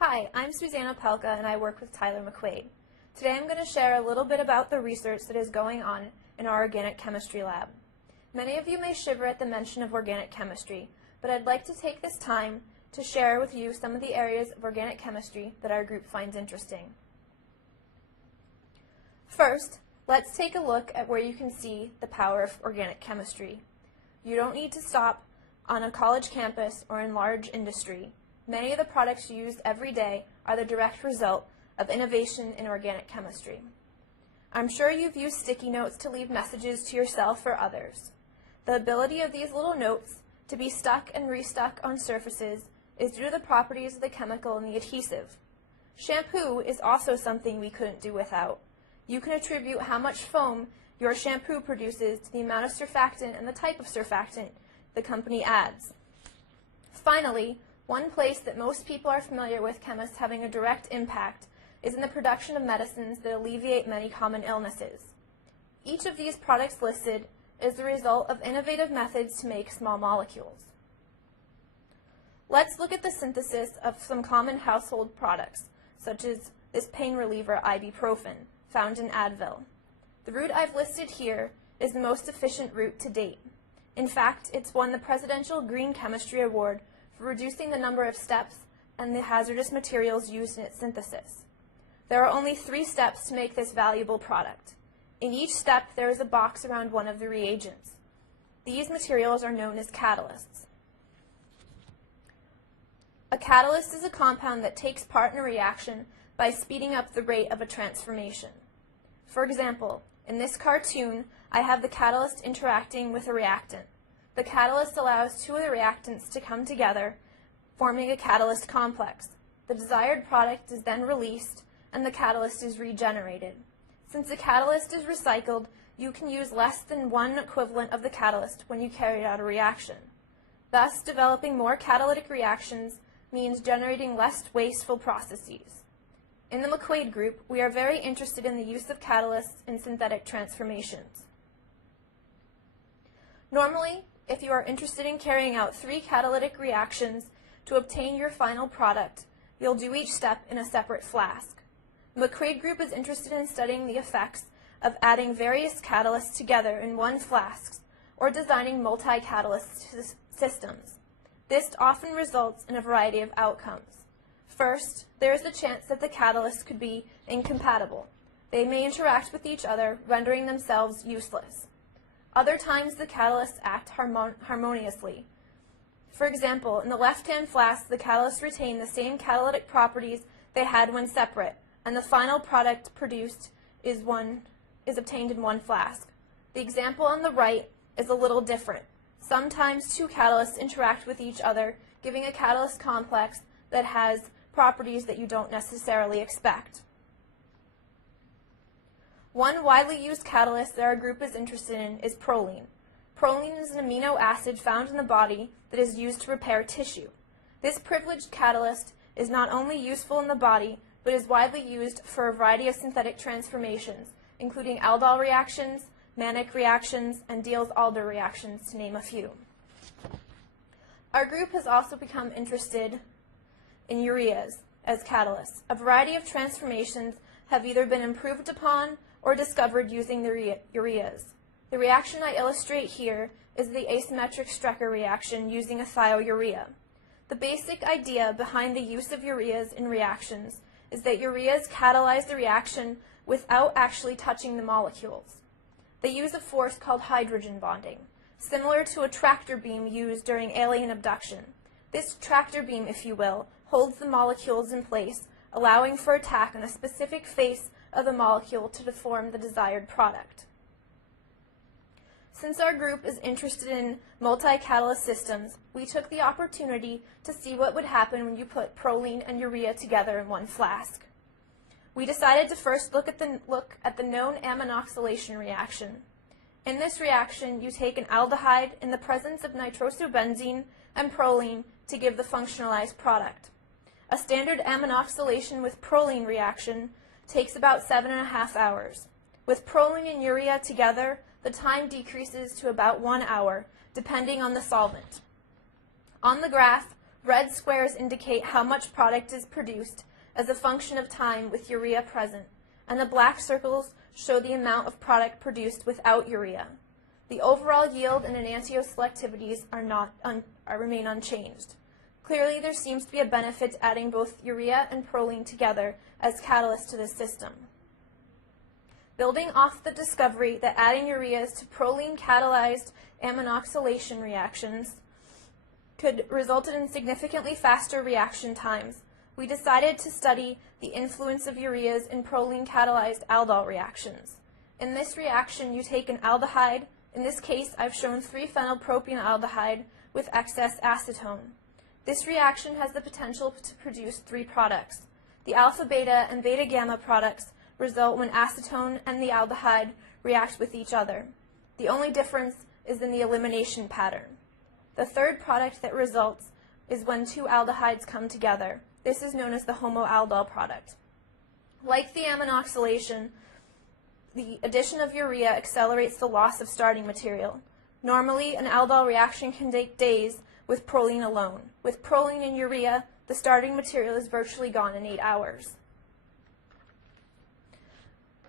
Hi, I'm Suzanne Opalka and I work with Tyler McQuaid. Today I'm going to share a little bit about the research that is going on in our organic chemistry lab. Many of you may shiver at the mention of organic chemistry, but I'd like to take this time to share with you some of the areas of organic chemistry that our group finds interesting. First, let's take a look at where you can see the power of organic chemistry. You don't need to stop on a college campus or in large industry. Many of the products used every day are the direct result of innovation in organic chemistry. I'm sure you've used sticky notes to leave messages to yourself or others. The ability of these little notes to be stuck and restuck on surfaces is due to the properties of the chemical and the adhesive. Shampoo is also something we couldn't do without. You can attribute how much foam your shampoo produces to the amount of surfactant and the type of surfactant the company adds. Finally, one place that most people are familiar with chemists having a direct impact is in the production of medicines that alleviate many common illnesses. Each of these products listed is the result of innovative methods to make small molecules. Let's look at the synthesis of some common household products, such as this pain reliever ibuprofen, found in Advil. The route I've listed here is the most efficient route to date. In fact, it's won the Presidential Green Chemistry Award for reducing the number of steps and the hazardous materials used in its synthesis. There are only 3 steps to make this valuable product. In each step, there is a box around one of the reagents. These materials are known as catalysts. A catalyst is a compound that takes part in a reaction by speeding up the rate of a transformation. For example, in this cartoon, I have the catalyst interacting with a reactant. The catalyst allows 2 of the reactants to come together, forming a catalyst complex. The desired product is then released, and the catalyst is regenerated. Since the catalyst is recycled, you can use less than 1 equivalent of the catalyst when you carry out a reaction. Thus, developing more catalytic reactions means generating less wasteful processes. In the McQuaid group, we are very interested in the use of catalysts in synthetic transformations. Normally, if you are interested in carrying out 3 catalytic reactions to obtain your final product, you'll do each step in a separate flask. The McQuaid group is interested in studying the effects of adding various catalysts together in one flask or designing multi-catalyst systems. This often results in a variety of outcomes. First, there is the chance that the catalysts could be incompatible. They may interact with each other, rendering themselves useless. Other times, the catalysts act harmoniously. For example, in the left-hand flask, the catalysts retain the same catalytic properties they had when separate, and the final product produced is obtained in one flask. The example on the right is a little different. Sometimes 2 catalysts interact with each other, giving a catalyst complex that has properties that you don't necessarily expect. One widely used catalyst that our group is interested in is proline. Proline is an amino acid found in the body that is used to repair tissue. This privileged catalyst is not only useful in the body, but is widely used for a variety of synthetic transformations, including aldol reactions, Mannich reactions, and Diels-Alder reactions, to name a few. Our group has also become interested in ureas as catalysts. A variety of transformations have either been improved upon or discovered using the ureas. The reaction I illustrate here is the asymmetric Strecker reaction using a thiourea. The basic idea behind the use of ureas in reactions is that ureas catalyze the reaction without actually touching the molecules. They use a force called hydrogen bonding, similar to a tractor beam used during alien abduction. This tractor beam, if you will, holds the molecules in place, allowing for attack on a specific face of the molecule to form the desired product. Since our group is interested in multi-catalyst systems, we took the opportunity to see what would happen when you put proline and urea together in one flask. We decided to first look at the known aminoxylation reaction. In this reaction, you take an aldehyde in the presence of nitrosobenzene and proline to give the functionalized product. A standard aminoxylation with proline reaction takes about 7.5 hours. With proline and urea together, the time decreases to about 1 hour, depending on the solvent. On the graph, Red squares indicate how much product is produced as a function of time with urea present, and the black circles show the amount of product produced without urea. The overall yield and enantioselectivities remain unchanged. Clearly, there seems to be a benefit to adding both urea and proline together as catalysts to this system. Building off the discovery that adding ureas to proline-catalyzed aminoxylation reactions could result in significantly faster reaction times, we decided to study the influence of ureas in proline-catalyzed aldol reactions. In this reaction, you take an aldehyde. In this case, I've shown 3-phenylpropionaldehyde with excess acetone. This reaction has the potential to produce 3 products. The alpha-beta and beta-gamma products result when acetone and the aldehyde react with each other. The only difference is in the elimination pattern. The third product that results is when 2 aldehydes come together. This is known as the homoaldol product. Like the aminoxylation, the addition of urea accelerates the loss of starting material. Normally, an aldol reaction can take days with proline alone. With proline and urea, the starting material is virtually gone in 8 hours.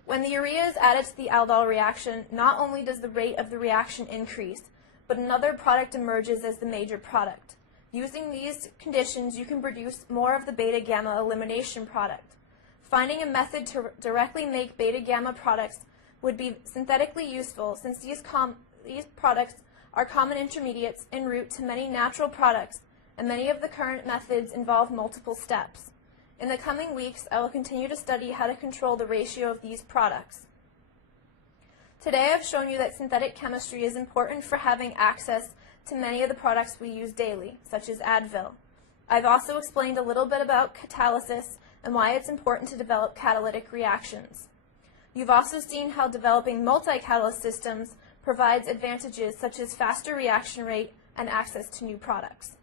When the urea is added to the aldol reaction, not only does the rate of the reaction increase, but another product emerges as the major product. Using these conditions, you can produce more of the beta-gamma elimination product. Finding a method to directly make beta-gamma products would be synthetically useful, since these products are common intermediates en route to many natural products, and many of the current methods involve multiple steps. In the coming weeks, I will continue to study how to control the ratio of these products. Today I've shown you that synthetic chemistry is important for having access to many of the products we use daily, such as Advil. I've also explained a little bit about catalysis and why it's important to develop catalytic reactions. You've also seen how developing multi-catalyst systems provides advantages such as faster reaction rate and access to new products.